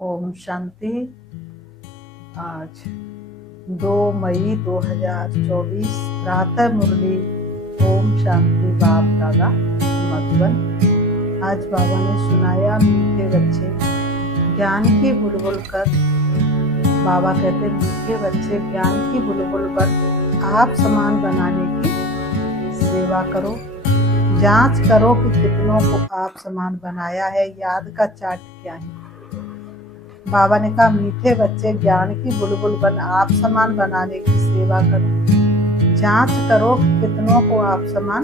ओम शांति। आज 2 मई 2024 प्रातः मुरली। ओम शांति। बाप दादा मधुबन। आज बाबा ने सुनाया मीठे बच्चे ज्ञान की बुलबुल कर। बाबा कहते मीठे बच्चे ज्ञान की बुलबुल पर आप समान बनाने की सेवा करो। जांच करो कि कितनों को आप समान बनाया है। याद का चार्ट क्या है। बाबा ने कहा मीठे बच्चे ज्ञान की बुलबुल बन आप समान बनाने की सेवा करो। जांच करो कि कितनों को आप समान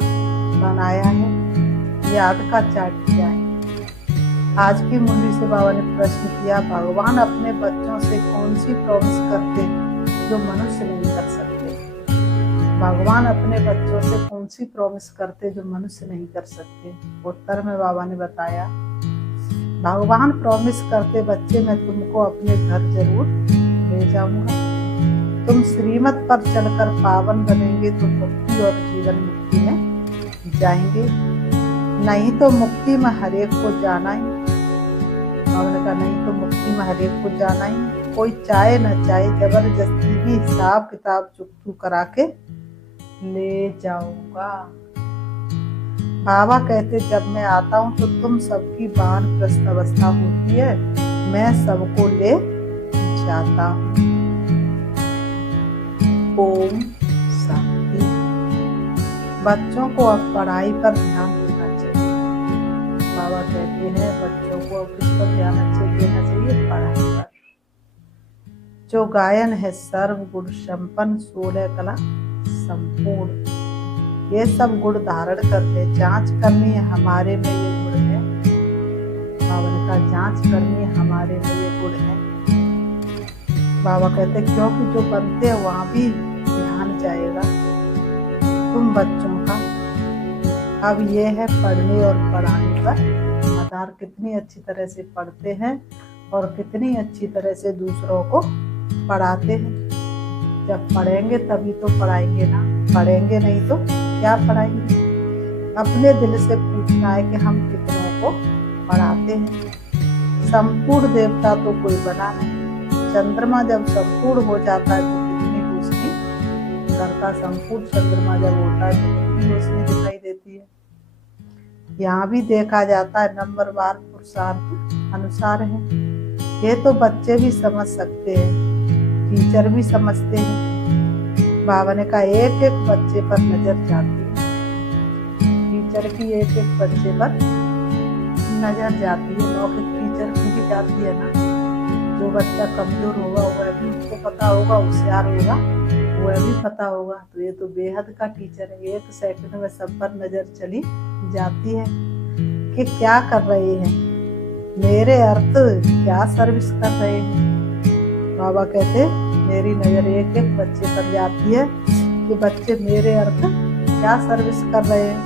बनाया है। याद का चार्ट क्या है। आज की मुरली से बाबा ने प्रश्न किया, भगवान अपने बच्चों से कौन सी प्रॉमिस करते जो मनुष्य नहीं कर सकते। भगवान अपने बच्चों से कौन सी प्रॉमिस करते जो मनुष्य नहीं कर सकते। उत्तर में बाबा ने बताया, भगवान प्रॉमिस करते बच्चे मैं तुमको अपने घर जरूर ले जाऊंगा। तुम श्रीमत पर चलकर पावन बनेंगे तो मुक्ति और जीवन मुक्ति में जाएंगे, नहीं तो मुक्ति में हरेक को जाना ही। उन्होंने कहा नहीं तो मुक्ति में हरेक को जाना ही। कोई चाहे न चाहे जबरदस्ती भी हिसाब किताब चुकतू करा के ले जाऊंगा। बाबा कहते जब मैं आता हूँ तो तुम सबकी वानप्रस्थ अवस्था होती है, मैं सबको ले जाता हूँ। ओम शांति। बच्चों को अब पढ़ाई पर ध्यान देना चाहिए। बाबा कहते हैं बच्चों को अब किस पर ध्यान देना चाहिए, पढ़ाई पर। जो गायन है सर्व गुण संपन्न 16 कला संपूर्ण, ये सब गुण धारण करते। जांच करनी है हमारे में ये गुण है। बाबा ने कहा जांच करनी है हमारे में ये गुण है। बाबा कहते क्योंकि जो बनते हैं वहां भी ध्यान जाएगा तुम बच्चों का। अब ये है पढ़ने और पढ़ाने पर मदार। कितनी अच्छी तरह से पढ़ते हैं और कितनी अच्छी तरह से दूसरों को पढ़ाते हैं। जब पढ़ेंगे तभी तो पढ़ाएंगे ना, पढ़ेंगे नहीं तो क्या पढ़ाएंगे। अपने दिल से पूछना है कि हम कितनों को पढ़ाते हैं। संपूर्ण देवता तो कोई बना नहीं। चंद्रमा जब संपूर्ण हो जाता है तो कितनी रोशनी करता। संपूर्ण चंद्रमा जब होता है तो कितनी रोशनी दिखाई देती है। यहाँ भी देखा जाता है नंबरवार पुरुषार्थ अनुसार है। ये तो बच्चे भी समझ सकते हैं, टीचर भी समझते हैं। बाबा ने कहा एक एक बच्चे पर नजर जाती है। टीचर की एक एक बच्चे पर नजर जाती है। लौकिक टीचर की भी जाती है ना। जो बच्चा कमजोर होगा वह भी उसको पता होगा, होशियार होगा वह भी पता होगा। तो ये तो बेहद का टीचर है। 1 सेकंड में सब पर नजर चली जाती है कि क्या कर रहे हैं, मेरे अर्थ क्या सर्विस कर रहे हैं। बाबा कहते मेरी नजर एक एक बच्चे पर जाती है कि बच्चे मेरे अर्थ क्या सर्विस कर रहे हैं।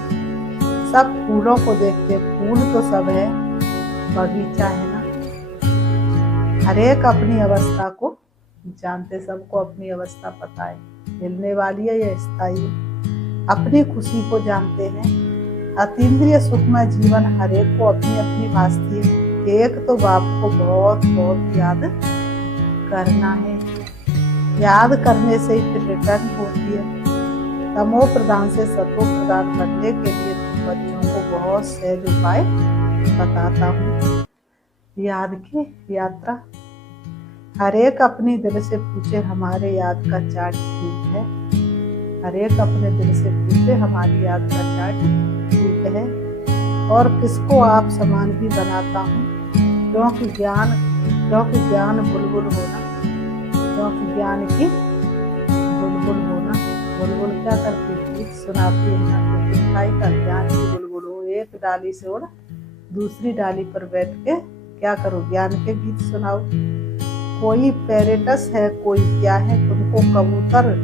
सब फूलों को देखते, फूल तो सब है, बगीचा है ना। हर एक अपनी अवस्था को जानते, सबको अपनी अवस्था पता है, मिलने वाली है या स्थायी है। अपनी खुशी को जानते हैं। अतीन्द्रिय सुखमय जीवन हर एक को अपनी अपनी भासती है। एक तो बाप को बहुत बहुत याद करना है। याद करने से ही फिर रिटर्न होती है। तमो प्रधान से सतो प्रधान बनने के लिए तुम बच्चों को बहुत सहज उपाय बताता हूँ। याद की यात्रा हर एक अपनी दिल से पूछे, हमारे याद का चार्ट ठीक है। हर एक अपने दिल से पूछे हमारी याद का चार्ट ठीक है। और किसको आप समान भी बनाता हूँ, क्योंकि ज्ञान बुलबुल होना, क्योंकि ज्ञान की बुलबुल होना। बुलबुल क्या करती, गीत सुनाती है। दिखाई का ज्ञान की बुलबुल हो, एक डाली से उड़ दूसरी डाली पर बैठ के क्या करो, ज्ञान के गीत सुनाओ। कोई पैरेटस है, कोई क्या है, तुमको कबूतर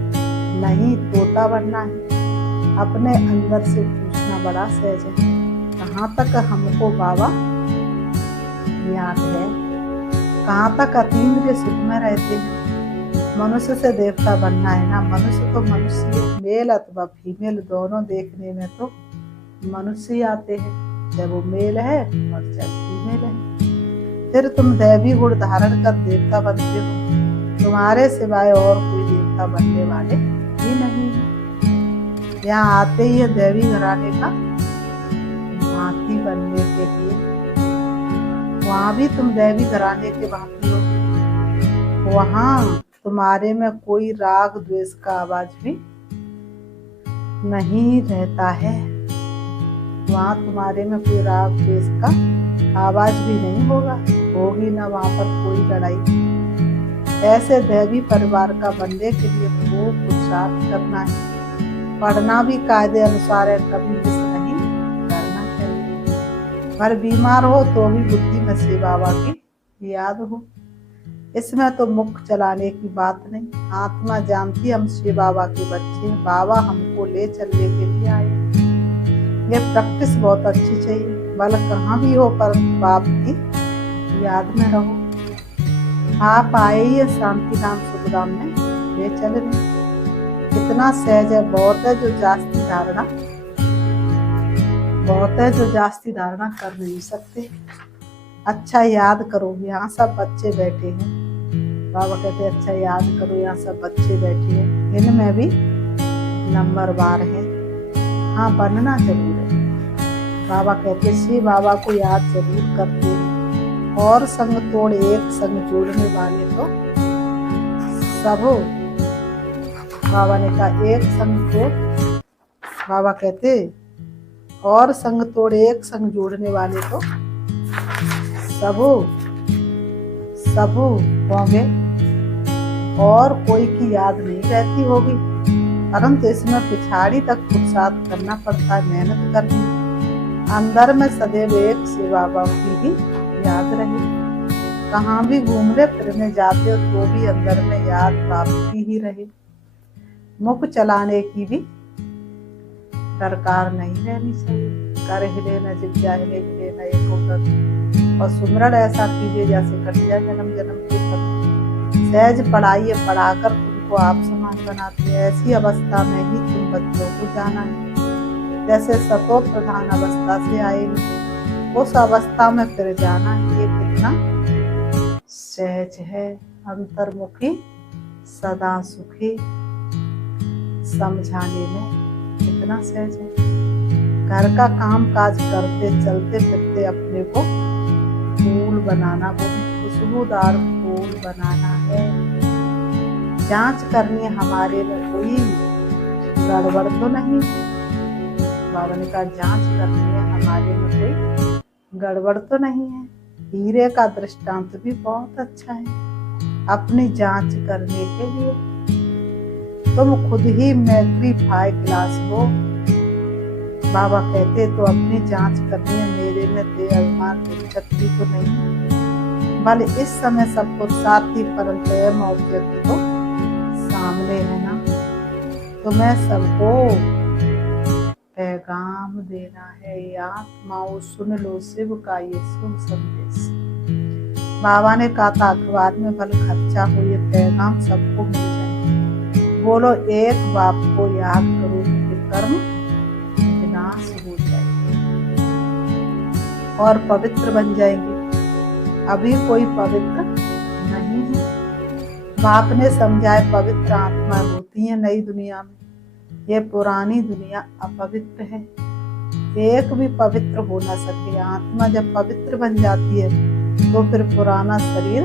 नहीं तोता बनना है। अपने अंदर से पूछना बड़ा सहज है, कहाँ तक हमको बाबा याद है, कहाँ तक अतीन्द्रिय सुख में रहते हैं। मनुष्य से देवता बनना है ना। मनुष्य तो मनुष्य, मेल अथवा फीमेल दोनों देखने में तो मनुष्य ही आते हैं, चाहे वो मेल है और चाहे फीमेल है। फिर तुम दैवी गुण धारण कर देवता बनते हो। तुम्हारे सिवाय और कोई देवता बनने वाले ही नहीं है। यहाँ आते ही दैवी घराने का भांति बनने के लिए, वहां भी तुम दैवी घराने के भांति हो। वहां तुम्हारे में कोई राग द्वेष का आवाज भी नहीं रहता है। वहां तुम्हारे में कोई राग द्वेष का आवाज भी नहीं होगा, होगी ना वहां पर कोई लड़ाई। ऐसे दैवी परिवार का बनने के लिए खूब पुरुषार्थ करना है। पढ़ना भी कायदे अनुसार है, कभी मिस नहीं करना चाहिए। पर बीमार हो तो भी बुद्धि में शिव बाबा की याद हो। इसमें तो मुख चलाने की बात नहीं, आत्मा जानती हम शिव बाबा के बच्चे, बाबा हमको ले चलने के लिए आए। ये प्रैक्टिस बहुत अच्छी चाहिए, बल कहाँ भी हो पर बाप की याद में रहो। आप आए ही शांति धाम सुखधाम में ले चल रहे। कितना सहज है, बहुत है जो जास्ती धारणा कर नहीं सकते। अच्छा याद करो, यहाँ सब बच्चे बैठे हैं। बाबा कहते हैं अच्छा याद करो, यहाँ सब बच्चे बैठे हैं, इनमें भी नंबरवार है। हाँ, बनना जरूर है। बाबा कहते शिव बाबा को याद जरूर करते हैं। और संग तोड़ एक संग जोड़ने वाले तो सब हो। बाबा ने कहा एक संग तोड़, बाबा कहते और संग तोड़ एक संग जोड़ने वाले तो सब होंगे। और कोई की याद नहीं रहती होगी, परंतु इसमें पिछाड़ी तक पुरुषार्थ करना पड़ता है, मेहनत करनी। अंदर में सदैव एक शिव बाबा की ही याद रहे। कहाँ भी घूमने फिरने जाते हो तो भी अंदर में याद बाप की ही रहे। मुख चलाने की भी दरकार नहीं रहनी चाहिए। कर हिले न जिज्ञा हिले हिले न एक होकर। और सुमरन ऐसा कीजिए जैसे कट जाए जन्म जन्म के फल। सहज पढ़ाइए, पढ़ाकर तुमको आप समान बनाते हैं। ऐसी अवस्था में ही तुम बच्चों को जाना है, जैसे सतो प्रधान अवस्था से आएंगे उस अवस्था में फिर जाना है। ये कितना सहज है। अंतर्मुखी सदा सुखी, समझाने में कितना सहज है। घर का काम काज करते चलते फिरते अपने को फूल बनाना, वो भी खुशबूदार फूल बनाना है। जांच करनी हमारे में कोई गड़बड़ तो नहीं। बाबा ने कहा जांच करनी है हमारे में कोई गड़बड़ तो नहीं है। हीरे का दृष्टांत भी बहुत अच्छा है अपनी जांच करने के लिए। तुम खुद ही मैट्रीफाई क्लास हो। बाबा कहते तो अपनी जांच करनी है, मेरे में दे अभिमान दिलचस्पी तो नहीं, बल इस समय सब पुरुषार्थी परंतु ऑब्जेक्ट तो सामने है ना। तो मैं सबको पैगाम देना है, आत्माओं सुन लो शिव का ये शुभ संदेश। बाबा ने कहा था अखबार में भले खर्चा हो, ये पैगाम सबको मिल जाए। बोलो एक बाप को याद करो, कर्म विनाश हो जाएंगे और पवित्र बन जाएंगे। अभी कोई पवित्र नहीं है। बाप ने समझाए पवित्र आत्मा होती है नई दुनिया में, ये पुरानी दुनिया अपवित्र है। एक भी पवित्र हो ना सके। आत्मा जब पवित्र बन जाती है तो फिर पुराना शरीर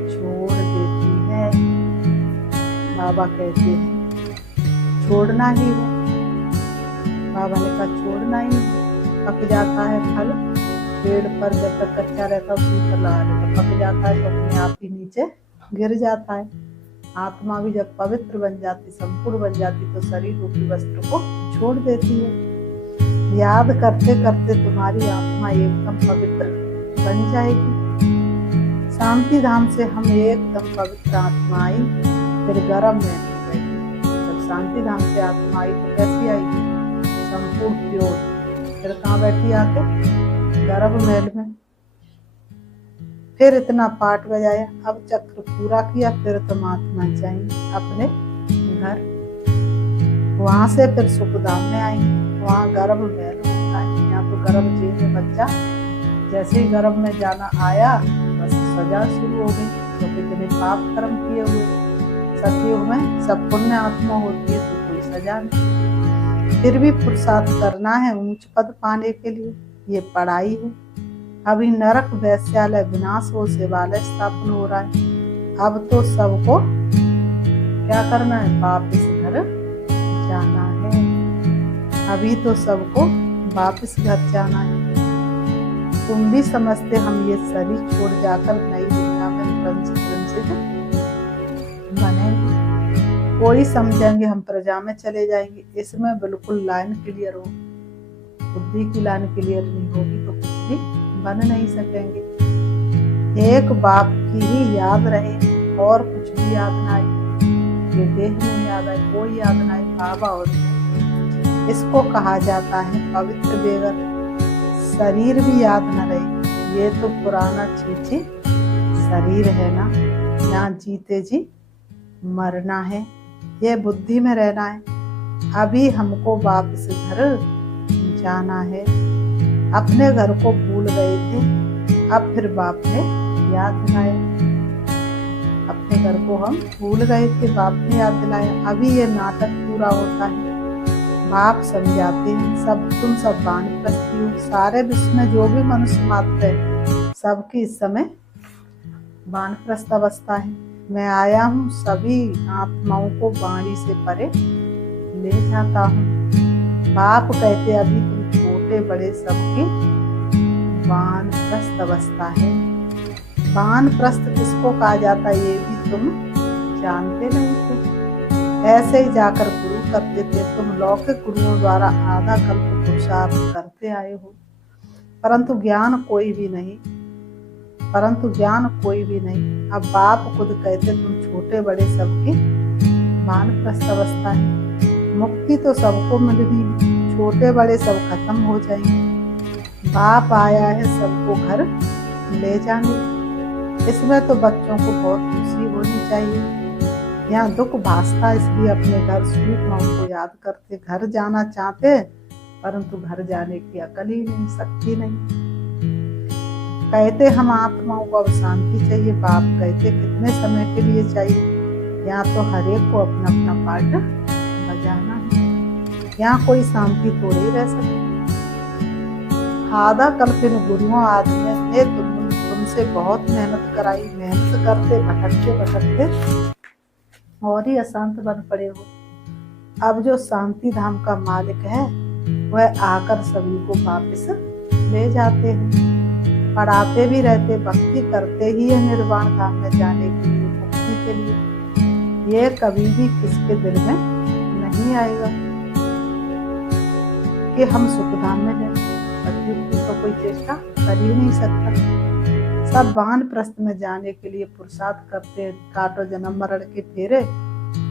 छोड़ देती है। बाबा कहते हैं छोड़ना ही है। बाबा ने कहा छोड़ना ही है। पक जाता है फल पेड़ पर, जब तक कच्चा रहता है उसी पर लगा रहता, पक जाता है तो अपने आप ही नीचे गिर जाता है। आत्मा भी जब पवित्र बन जाती, संपूर्ण बन जाती, तो शरीर रूपी वस्त्र को छोड़ देती है। याद करते करते तुम्हारी आत्मा एकदम पवित्र बन जाएगी। शांति धाम से हम एकदम पवित्र आत्मा आई, फिर गर्भ में बैठी। जब शांति धाम से आत्मा आई तो कैसी आई? संपूर्ण प्योर। फिर कहाँ बैठी आके? गर्भ महल में। फिर इतना पाठ बजाया, अब चक्र पूरा किया, फिर तुम आत्मा जाएंगे अपने घर। वहां से फिर सुखधाम में आएंगे, वहां गर्भ महल होता है। यहाँ तो गर्भ जेल में बच्चा जैसे ही गर्भ में जाना आया बस सजा शुरू हो गई, तो कितने पाप कर्म किए हुए। सतयुग में सब पुण्य आत्मा होती है तो कोई सजा नहीं, फिर भी पुरुषार्थ करना है ऊंच पद पाने के लिए, ये पढ़ाई है। अभी नरक वैश्यालय विनाश हो, शिवालय स्थापन हो रहा है। अब तो सबको क्या करना है, वापिस घर जाना है। अभी तो सबको वापिस घर जाना है। तुम भी समझते हम ये शरीर छोड़ जाकर नई दुनिया में प्रपंचित बनेंगे, कोई समझेंगे हम प्रजा में चले जाएंगे। इसमें बिल्कुल लाइन क्लियर हो, बुद्धि की लाइन क्लियर नहीं होगी तो कुछ भी बन नहीं सकेंगे। एक बाप की ही याद रहे और कुछ भी याद ना आए, ये देह नहीं याद आए, कोई याद ना आए, बाबा और इसको कहा जाता है पवित्र बेगर। शरीर भी याद न रहे, ये तो पुराना चीची शरीर है ना, यहाँ जीते जी मरना है, ये बुद्धि में रहना है। अभी हमको वापस घर जाना है। अपने घर को भूल गए थे, अब फिर बाप ने याद दिलाया। अपने घर को हम भूल गए थे, बाप ने याद दिलाया। अभी ये नाटक पूरा होता है, बाप समझाते हैं सब तुम सब वानप्रस्थी हो। सारे विश्व में जो भी मनुष्य मात्र है सबकी इस समय वानप्रस्थ अवस्था है। मैं आया हूँ सभी आत्माओं को वाणी से परे ले जाता हूँ। बाप कहते अभी तुम छोटे बड़े सबकी वानप्रस्थ अवस्था है। वानप्रस्थ किसको कहा जाता है ये भी तुम जानते नहीं थे। ऐसे ही जाकर गुरु करते थे, तुम लौकिक गुरुओं द्वारा आधा कल्प पुरुषार्थ करते आए हो, परंतु ज्ञान कोई भी नहीं। अब बाप खुद कहते तुम छोटे बड़े सबकी वानप्रस्थ अवस्था है। मुक्ति तो सबको मिलनी, छोटे बड़े सब खत्म हो जाएंगे। बाप आया है सबको घर ले जाने, इसमें तो बच्चों को बहुत खुशी होनी चाहिए। यहाँ दुख भासता, इसलिए अपने घर स्वीट माओ को याद करते। घर जाना चाहते परंतु घर जाने की अकल ही नहीं, शक्ति नहीं। कहते हम आत्माओं को अब शांति चाहिए, बाप कहते कितने समय के लिए चाहिए। यहाँ तो हर एक को अपना अपना पार्ट बजाना है, यहाँ कोई शांति थोड़ी ही रह सकती। आधा कल्प इन गुरुओं आदमी ने तुमसे बहुत मेहनत कराई, मेहनत करते भटकते और ही अशांत बन पड़े हो। अब जो शांति धाम का मालिक है वह आकर सभी को वापस ले जाते हैं, पढ़ाते भी रहते, भक्ति करते ही है निर्वाण धाम में जाने के लिए, मुक्ति के लिए। ये कभी भी किसके दिल में नहीं आएगा कि हम सुख धाम में जाए। सतयुग की तो कोई चेष्टा कर ही नहीं सकता। सब वानप्रस्थ में जाने के लिए पुरुषार्थ करते हैं। काटो जन्म मरण के फेरे,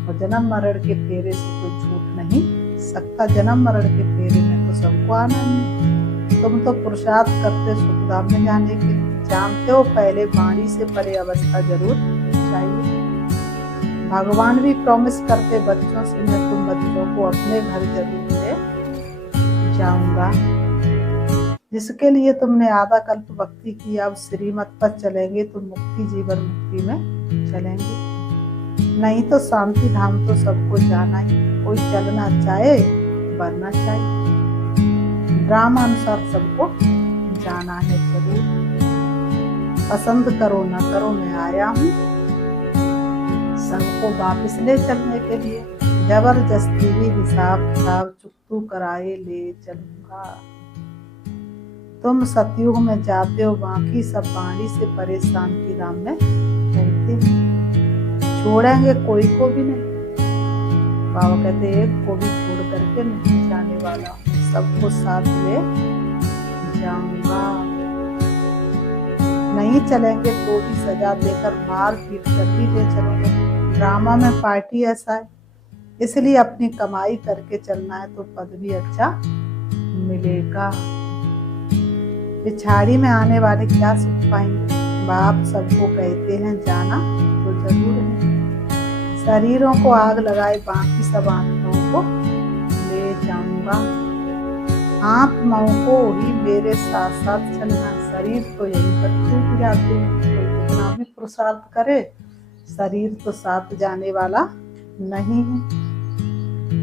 और जन्म मरण के फेरे से कोई छूट नहीं सकता। जन्म मरण के फेरे में तो सबको आना है। तुम तो पुरुषार्थ करते सुख धाम में जाने के, जानते हो पहले वाणी से परे अवस्था जरूर चाहिए। भगवान भी प्रॉमिस करते बच्चों से, मैं तुम बच्चों को अपने घर जरूर ले जाऊंगा। जिसके लिए तुमने आधा कल्प भक्ति की, अब श्रीमत पर चलेंगे तो मुक्ति जीवन मुक्ति में चलेंगे। नहीं तो शांति धाम तो सबको जाना ही, कोई चलना चाहे बनना चाहे, ड्रामा अनुसार सबको जाना है जरूर। पसंद करो ना करो मैं आया हूँ सबको वापस ले चलने के लिए। जबरदस्ती भी हिसाब किताब चुकतू कराए ले चलूंगा। तुम सतयुग में जाते हो, बाकी सब वाणी से परे शांति धाम में रहते हैं। छोड़ेंगे कोई को भी नहीं, बाबा कहते एक को भी छोड़ करके नहीं जाने वाला, सबको साथ ले जाऊंगा। नहीं चलेंगे तो भी सजा देकर मार पीट कर ही ले चलूंगा। ड्रामा में पार्टी ऐसा है, इसलिए अपनी कमाई करके चलना है तो पद भी अच्छा मिलेगा। पिछाड़ी में आने वाले क्या सुख पाएंगे। बाप सबको कहते हैं जाना तो जरूर है। शरीरों को आग लगाए, बाकी सब आत्माओं को ले जाऊंगा। आत्माओं को ही मेरे साथ साथ चलना। शरीर तो यहीं पर छूट जाते हैं। कोई कितना भी पुरुषार्थ करे, शरीर तो साथ जाने वाला नहीं है।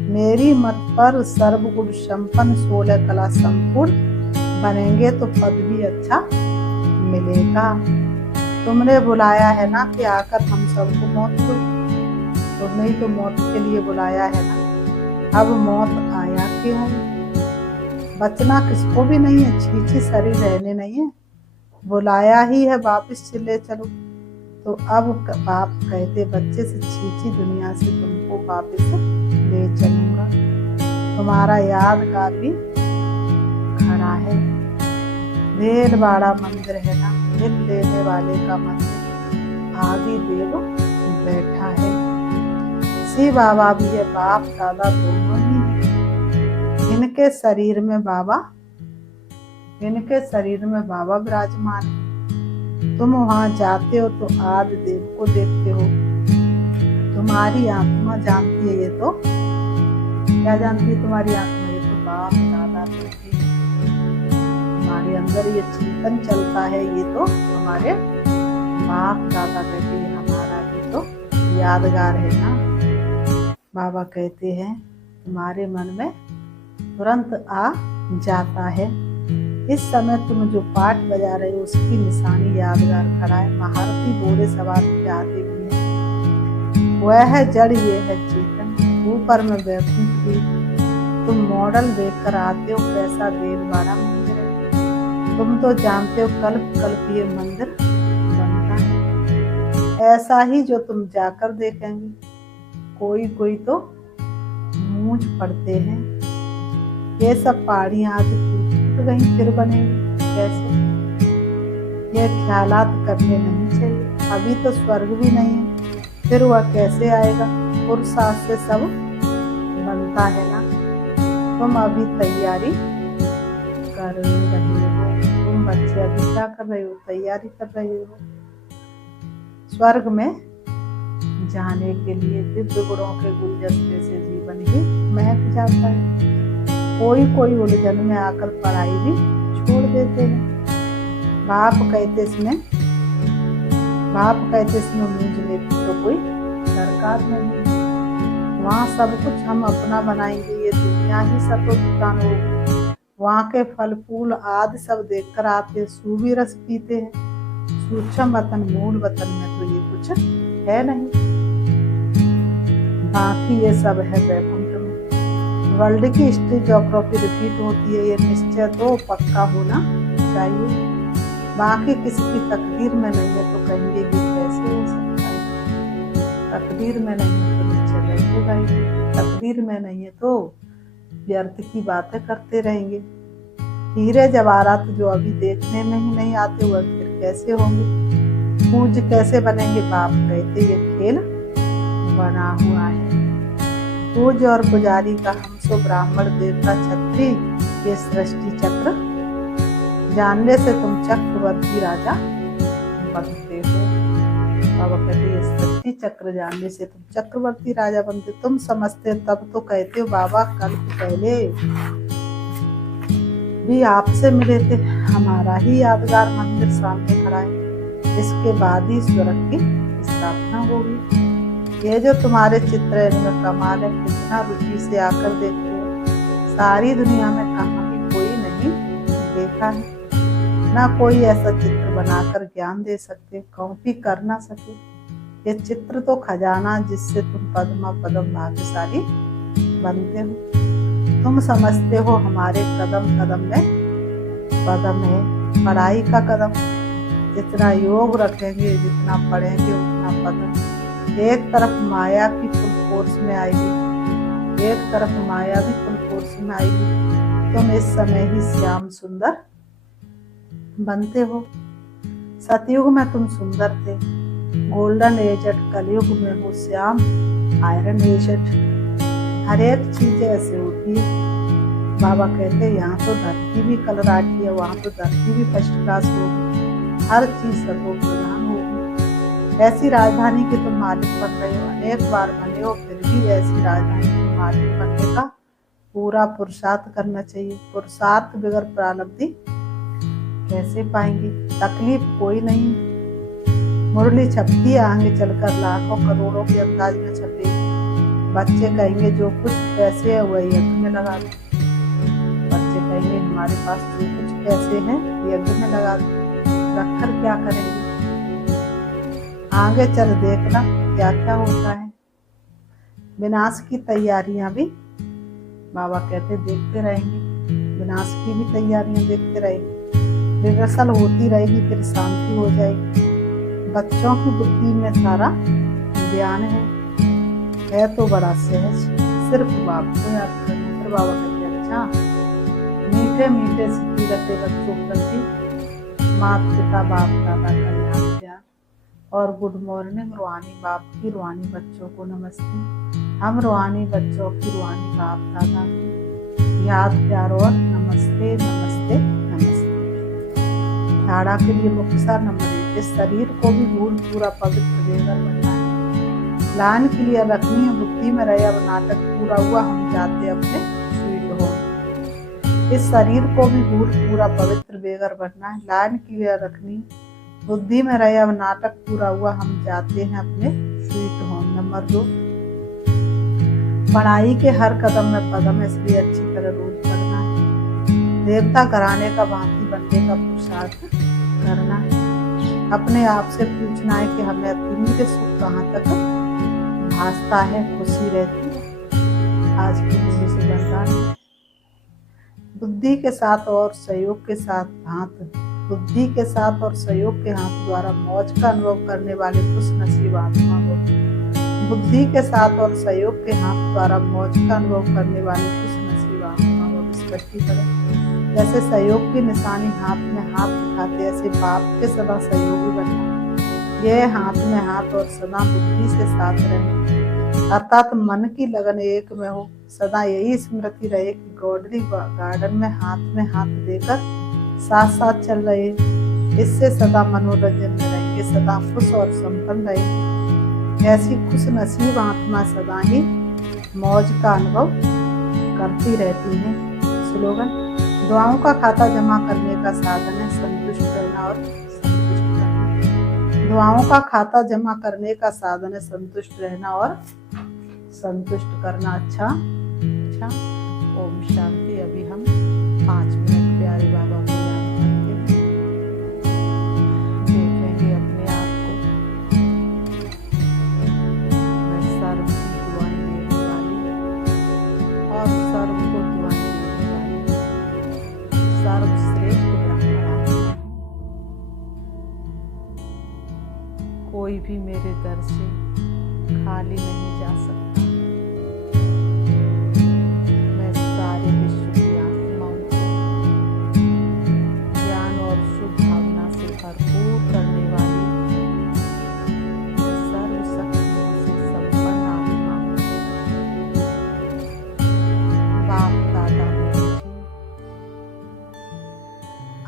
मेरी मत पर सर्वगुण संपन्न 16 कला संपूर्ण बनेंगे तो पद भी अच्छा मिलेगा। तुमने बुलाया है ना कि आकर हम सबको मौत दो, तुमने ही तो मौत के लिए बुलाया है ना। अब मौत आया क्यों? बचना किसको भी नहीं है, छीछी शरीर रहने नहीं है। बुलाया ही है वापिस से ले चलो। तो अब बाप कहते बच्चे से, छीछी दुनिया से तुमको वापिस ले चलूंगा। तुम्हारा यादगार भी खड़ा है, भेलवाड़ा मंदिर है ना, दिल लेने वाले का मंदिर, आदि देव बैठा है। शिव बाबा भी है, बाप दादा दोनों ही है। इनके शरीर में बाबा विराजमान है। तुम वहां जाते हो तो आदि देव को देखते हो। तुम्हारी आत्मा जानती है, ये तो क्या जानती है तुम्हारी आत्मा? ये तो बाप दादा कहती है। हमारे अंदर ये चिंतन चलता है, ये तो हमारे बाप दादा कहते हैं। हमारा ये तो यादगार है ना। बाबा कहते हैं तुम्हारे मन में तुरंत आ जाता है। इस समय तुम जो पाठ बजा रहे हो उसकी निशानी यादगार खड़ा है। महारथी घोड़े सवार पे आते भी है। वह है जड़, ये है चेतन, ऊपर में वैकुंठ भी। तुम मॉडल देखकर आते हो, कैसा भेलवाड़ा मंदिर है। तुम तो जानते हो कल्प कल्प ये मंदिर बनता है। ऐसा ही जो तुम जाकर देखेंगे। कोई कोई तो मूंछ पड़ते हैं, ये सब पहाड़ियां आज टूट गई फिर बनेंगी कैसे? ये ख्यालात करने नहीं चाहिए। अभी तो स्वर्ग भी नहीं है, फिर वह कैसे आएगा? पुरुषार्थ से सब बनता है ना। तुम अभी तैयारी कर रहे हो, तुम बच्चे अभी क्या कर रहे हो? तैयारी कर रहे हो स्वर्ग में जाने के लिए। दिव्य गुणों के गुलदस्ते से जीवन ही महक जाता है। कोई कोई उलझन में आकर पढ़ाई भी छोड़ देते हैं। बाप कहते इसमें मूंझने की तो कोई दरकार नहीं। वहाँ सब कुछ हम अपना बनाएंगे, ये दुनिया ही सब दुकान होगी। वहाँ के फल फूल आदि सब देखकर आते, सूबी रस पीते हैं। सूक्ष्म वतन मूल वतन में तो ये कुछ है नहीं, बाकी ये सब है वैकुंठ में। वर्ल्ड की हिस्ट्री ज्योग्राफी रिपीट होती है, ये निश्चय तो पक्का होना चाहिए। बाकी किसी की तकदीर में नहीं है तो कहेंगे ये कैसे हो सकता है? तकदीर में नहीं है तो निश्चय रहेगा ही। तकदीर में नहीं है तो व्यर्थ की बातें करते रहेंगे। हीरे जवाहरात जो अभी देखने में ही नहीं आते, वह फिर कैसे होंगे? पूज कैसे बनेंगे? बाप कहते ये खेल बना हुआ है। पूज और पुजारी का हमसो ब्राह्मण देवता छत्री, ये सृष्टि चक्र जानने से तुम चक्रवर्ती राजा बनते हो। बाबा कहते ये सृष्टि चक्र जानने से तुम चक्रवर्ती राजा बनते। तुम समझते तब तो कहते हो बाबा कल पहले भी आपसे मिले थे, हमारा ही यादगार मंदिर सामने खड़ा है, इसके बाद ही स्वर्ग की स्थापना होगी। ये जो तुम्हारे चित्र है इनमें कमाल है, कितना रुचि से आकर देखते हो। सारी दुनिया में कहाँ भी कोई नहीं देखा है, ना कोई ऐसा चित्र बनाकर ज्ञान दे सके, कॉपी कर ना सके। ये चित्र तो खजाना जिससे तुम पद्मा पदम भाग्यशाली बनते हो। तुम समझते हो हमारे कदम कदम में कदम है, पढ़ाई का कदम। जितना योग रखेंगे, जितना पढ़ेंगे उतना पदम। एक तरफ माया की फुल फोर्स में आएगी, एक तरफ माया भी फुल फोर्स में आएगी। तुम इस समय ही श्याम सुंदर बनते हो। सतयुग में तुम सुंदर थे, गोल्डन एजट कलयुग में हो श्याम आयरन एजट। हर एक चीज ऐसे होती है। बाबा कहते हैं यहाँ तो धरती भी कलराटी है, वहाँ तो धरती भी फर्स्ट क्लास होगी, हर चीज सर्वो प्रधान होगी। ऐसी राजधानी के तुम मालिक बन रहे हो, अनेक बार बने हो, फिर भी ऐसी राजधानी के मालिक बनने का पूरा पुरुषार्थ करना चाहिए। पुरुषार्थ बगैर प्रारब्धि कैसे पाएंगे, तकलीफ कोई नहीं। मुरली छपती आगे चलकर लाखों करोड़ों के अंदाज में छपेगी। बच्चे कहेंगे जो कुछ पैसे है वही यज्ञ में लगा दो। बच्चे कहेंगे हमारे पास जो कुछ पैसे हैं यज्ञ में लगा दो। रखकर क्या करेंगे, आगे चल देखना क्या क्या होता है। विनाश की तैयारियां भी बाबा कहते देखते रहेंगे, विनाश की भी तैयारियां देखते रहेंगे। रिहर्सल होती रहेगी, फिर शांति हो जाएगी। बच्चों की बुद्धि में सारा ज्ञान है तो बड़ा सहज, सिर्फ बाप को याद करना। फिर बाबा कहते अच्छा, मीठे मीठे से रखे बच्चों प्रति माता पिता बाप दादा का याद प्यार। और गुड मॉर्निंग रूहानी बाप की, रूहानी बच्चों को नमस्ते। हम रूहानी बच्चों की रूहानी बाप दादा को याद प्यार और नमस्ते नमस्ते नमस्ते। धारा के लिए मुख्तसर नंबर 1, इस शरीर को भी भूल पूरा पवित्र देकर बनना है। लान के लिए रखनी है, बुद्धि में रहे अब नाटक पूरा हुआ, हम जाते अपने स्वीट होम। इस शरीर को भी भूल पूरा पवित्र बेगर बनना है। लान के लिए रखनी, बुद्धि में रहे अब नाटक पूरा हुआ, हम जाते हैं अपने स्वीट होम। नंबर 2, पढ़ाई के हर कदम में पदम है, इसलिए अच्छी तरह रोज पढ़ना है। देवता घराने का भांति बनने का पुरुषार्थ करना है। अपने आप से पूछना है कि हमें अपनी के सुख कहाँ तक भासता है, खुशी रहती है। आज की बुद्धि से वरदान है, बुद्धि के साथ और सहयोग के साथ हाथ, बुद्धि के साथ और सहयोग के हाथ द्वारा मौज का अनुभव करने वाले खुश नसीब आत्मा हो। बुद्धि के साथ और सहयोग के हाथ द्वारा मौज का अनुभव करने वाले खुश नसीब आत्मा हो। स्पष्टीकरण, जैसे सहयोग की निशानी हाथ में हाथ दिखाते, ऐसे बाप के सदा सहयोगी बनना। यह हाथ में हाथ और सदा बुद्धि से साथ रहे, अर्थात मन की लगन एक में हो। सदा यही स्मृति रहे कि गॉडली गार्डन में हाथ देकर साथ साथ चल रहे, इससे सदा मनोरंजन में रहेंगे, सदा खुश और संपन्न रहेंगे। ऐसी खुश नसीब आत्मा सदा ही मौज का अनुभव करती रहती है। स्लोगन, दुआओं का खाता जमा करने का साधन है संतुष्ट रहना और संतुष्ट करना। दुआओं का खाता जमा करने का साधन है संतुष्ट रहना और संतुष्ट करना। अच्छा, ओम शांति। अभी हम 5 मिनट प्यारे बाबा को याद करते हैं, देखेंगे अपने आप को। मैं सर्व की दुआएं देने वाली और सर्व को दुआएं देने वाली सर्वश्रेष्ठ ब्राह्मण आत्मा। कोई भी मेरे दर से खाली नहीं जा सकता। मैं सारे विश्व की आत्माओं को ज्ञान और शुभ भावना से भरपूर करने वाली सर्व शक्तियों से संपन्न आत्मा हूँ। बाप दादा ने मुझे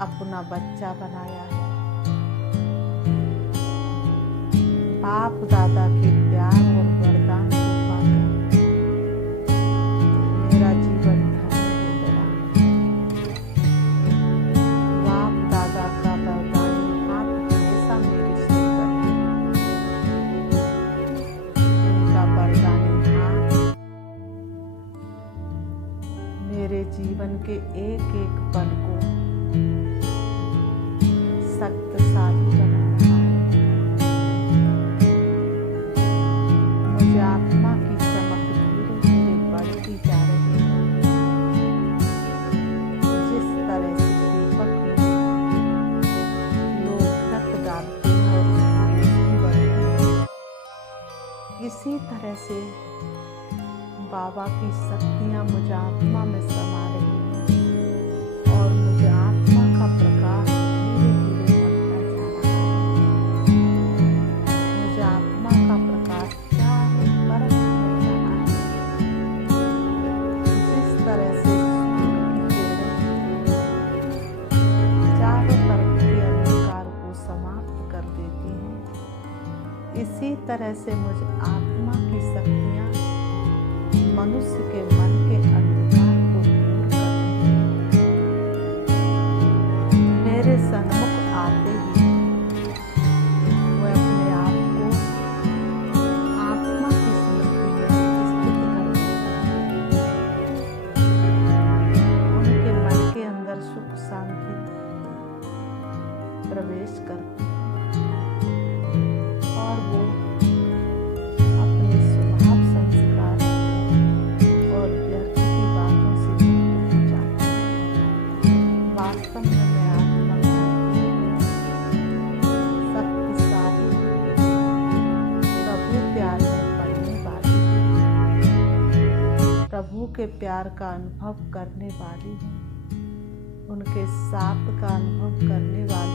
अपना बच्चा बनाया है। बाप दादा के प्यार और वरदान को पाकर मेरा जीवन धन्य हो गया। बाप दादा का वरदानी हाथ हमेशा मेरे सिर पर है। उनका वरदानी हाथ मेरे जीवन के एक एक पल को शक्तिशाली बना रहा है। मुझे आत्मा की चमक धीरे धीरे बढ़ती जा रही है। जिस तरह से दीपक में लोग रख डालते हैं और उसकी रोशनी बढ़ती है, इसी तरह से बाबा की शक्तियां मुझे आत्मा में समा रही हैं और मुझे आत्मा का प्रकाश धीरे धीरे बढ़ता जा रहा है। मुझे आत्मा का प्रकाश चारों तरफ फैल रहा है। जिस तरह से सूर्य की किरणें चारों तरफ के अंधकार को समाप्त कर देती हैं, इसी तरह से मुझे आत्मा की शक्तियां मनुष्य के मन के अंधकार को दूर कर रही हैं। मेरे के प्यार का अनुभव करने वाली हूँ, उनके साथ का अनुभव करने वाली